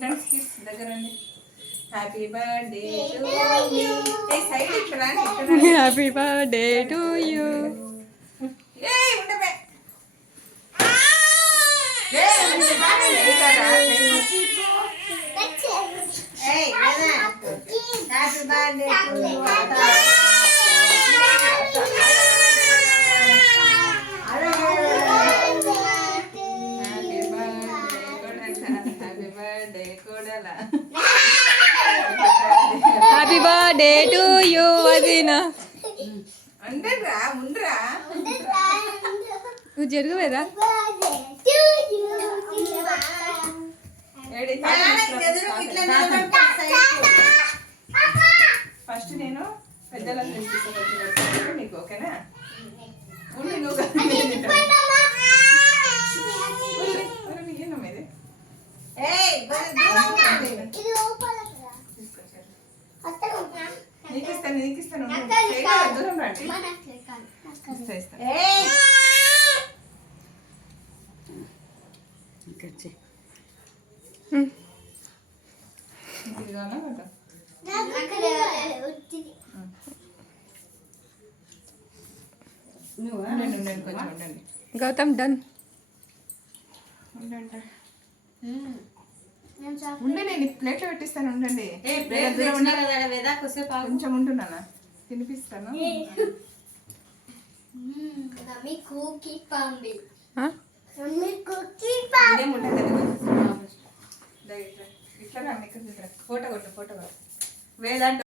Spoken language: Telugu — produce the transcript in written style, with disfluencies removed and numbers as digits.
ఫ్రెండ్స్ కిస్ దగ్గర రండి. Happy birthday to you. ఏ సైడ్ ఇక్కడ రండి. Happy birthday to you. ఏ ఉండబే. ఏ happy birthday to you. Happy birthday to you వదినా. ఉండరా ఉండరా నువ్వు జరుగువేదా? ఫస్ట్ నేను పెద్దలకు తీసుకొచ్చి నీకు ఓకేనా? ఉండి నువ్వు నీకు ఇస్తాను దూరం రండి. గౌతమ్ డన్. ఉండే నేను ప్లేట్లో పెట్టిస్తాను. ఉండండి కొంచెం ఉంటున్నానా తినిపిస్తాను. ఇట్లా ఫోటో కొట్టు వేదాంట